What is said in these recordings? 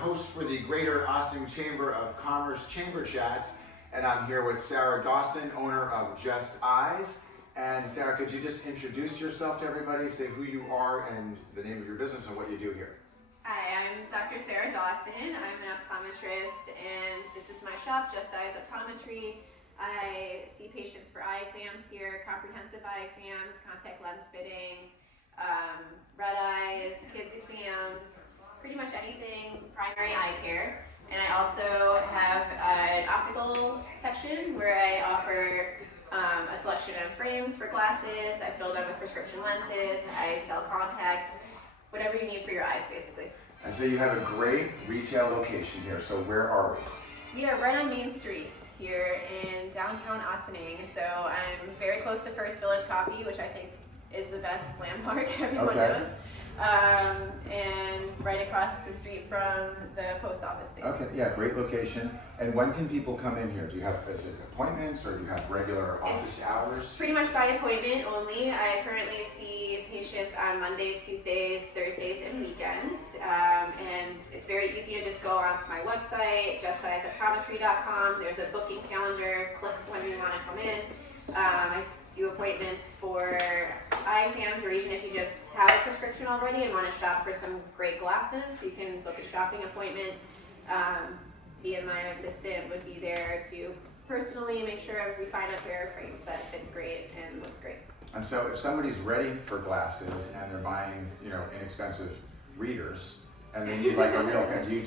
host for the Greater Ossining Chamber of Commerce Chamber Chats, and I'm here with Sarah Dawson, owner of Just Eyes. And Sarah, could you just introduce yourself to everybody, say who you are and the name of your business and what you do here? Hi, I'm Dr. Sarah Dawson. I'm an optometrist, and this is my shop, Just Eyes Optometry. I see patients for eye exams here, comprehensive eye exams, contact lens fittings, red eyes, kids exams, pretty much anything primary eye care. And I also have an optical section where I offer a selection of frames for glasses. I fill them with prescription lenses. I sell contacts, whatever you need for your eyes, basically. And so you have a great retail location here. So where are we? We are right on Main Streets here in downtown Ossining. So I'm very close to First Village Coffee, which I think is the best landmark everyone knows. And right across the street from the post office, basically. Okay, yeah, great location. And when can people come in here? Do you have appointments or do you have regular office hours? Pretty much by appointment only. I currently see patients on Mondays, Tuesdays, Thursdays, and weekends. And it's very easy to just go onto my website, justeyesoptometry.com. There's a booking calendar. Click when you want to come in. I do appointments for eye exams, or even if you just have a prescription already and want to shop for some great glasses, you can book a shopping appointment. Me and my assistant would be there to personally make sure we find a pair of frames that fits great and looks great. And so if somebody's ready for glasses and they're buying, inexpensive readers, and they need like a real pair, we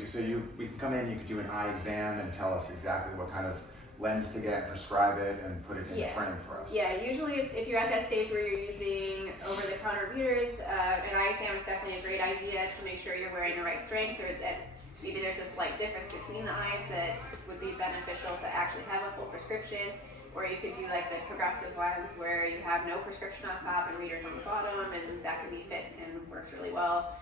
can come in, you could do an eye exam and tell us exactly what kind of lens to get, prescribe it, and put it in the frame for us. Yeah, usually if you're at that stage where you're using over-the-counter readers, an eye exam is definitely a great idea to make sure you're wearing the right strength, or that maybe there's a slight difference between the eyes that would be beneficial to actually have a full prescription. Or you could do like the progressive ones where you have no prescription on top and readers on the bottom, and that can be fit and works really well.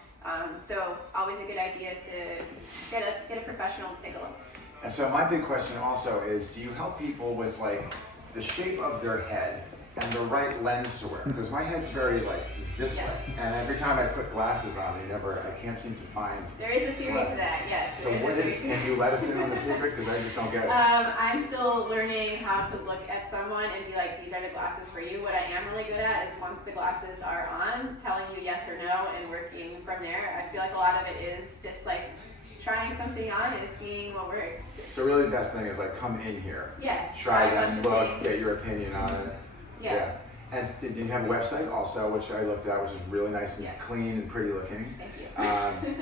So always a good idea to get a professional to take a look. And so my big question also is, do you help people with like the shape of their head and the right lens to wear? Because my head's very like this way, and every time I put glasses on, I can't seem to find. There is a theory to that, yes. So can you let us in on the secret? Because I just don't get it. I'm still learning how to look at someone and be like, these are the glasses for you. What I am really good at is once the glasses are on, telling you yes or no and working from there. I feel like a lot of it is just like trying something on and seeing what works. So really the best thing is like come in here. Yeah. Try them, look, get your opinion on it. Yeah. And you have a website also, which I looked at, which is really nice and clean and pretty looking. Thank you.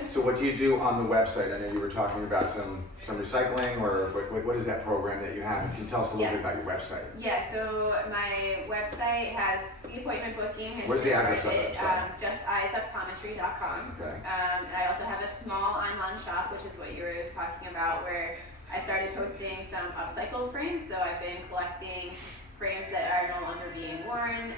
So what do you do on the website? I know you were talking about some recycling, or what is that program that you have? Can you tell us a little bit about your website? Yeah, so my website has the appointment booking. Where's the address of it? Justeyesoptometry.com. Okay. And I also have a small online shop, which is what you were talking about, where I started posting some upcycled frames. So I've been collecting frames that are no longer being worn,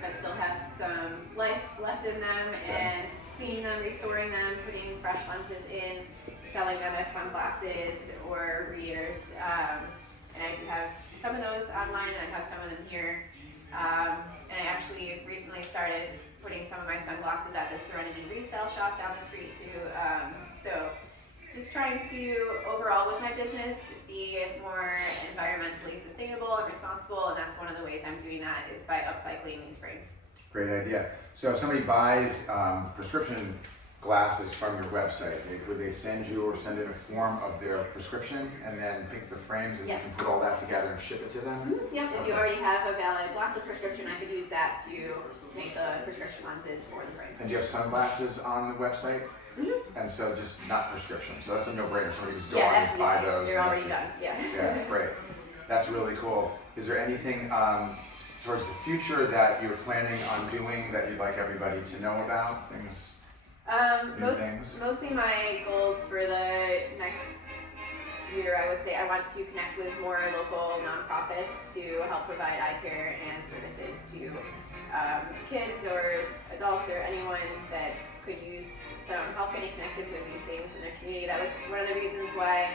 but still have some life left in them, and cleaning them, restoring them, putting fresh lenses in, selling them as sunglasses or readers. And I do have some of those online, and I have some of them here. And I actually recently started putting some of my sunglasses at the Serenity Resale shop down the street too. So just trying to, overall with my business, be more environmentally sustainable and responsible, and that's one of the ways I'm doing that is by upcycling these frames. Great idea. So if somebody buys prescription glasses from your website, would they send you or send in a form of their prescription and then pick the frames and you can put all that together and ship it to them? Mm-hmm. Yeah, if you already have a valid glasses prescription, I could use that to make the prescription lenses for the frame. And do you have sunglasses on the website? Mm-hmm. And so just not prescription. So that's a no-brainer. Somebody can just go on and buy those. You're already done. Yeah, great. That's really cool. Is there anything towards the future that you're planning on doing that you'd like everybody to know about? Things? Mostly my goals for the next year, I would say I want to connect with more local nonprofits to help provide eye care and services to kids or adults or anyone that could use some help getting connected with these things in their community. That was one of the reasons why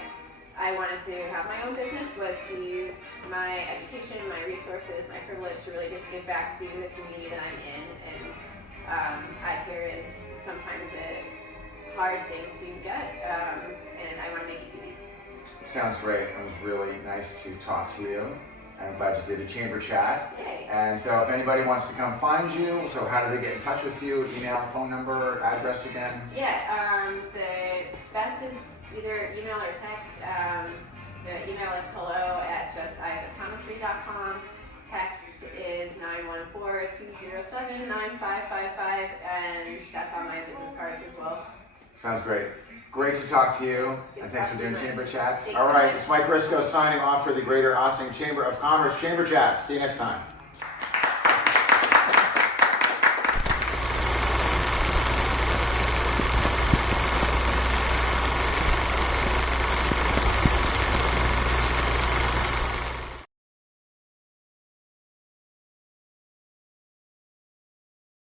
I wanted to have my own business, was to use my education, my resources, my privilege to really just give back to the community that I'm in. And eye care is sometimes a hard thing to get, and I want to make it easy. Sounds great. It was really nice to talk to you. I'm glad you did a chamber chat. Yay. And so if anybody wants to come find you, so how do they get in touch with you? Email, phone number, address again? Yeah, the best is either email or text. The email is hello@justeyesoptometry.com. Text is 914-207-9555, and that's on my business cards as well. Sounds great. Great to talk to you, Good and thanks to for talk doing to you. chamber chats. Thanks All so right, much. it's Mike Risco signing off for the Greater Ossining Chamber of Commerce Chamber Chats. See you next time.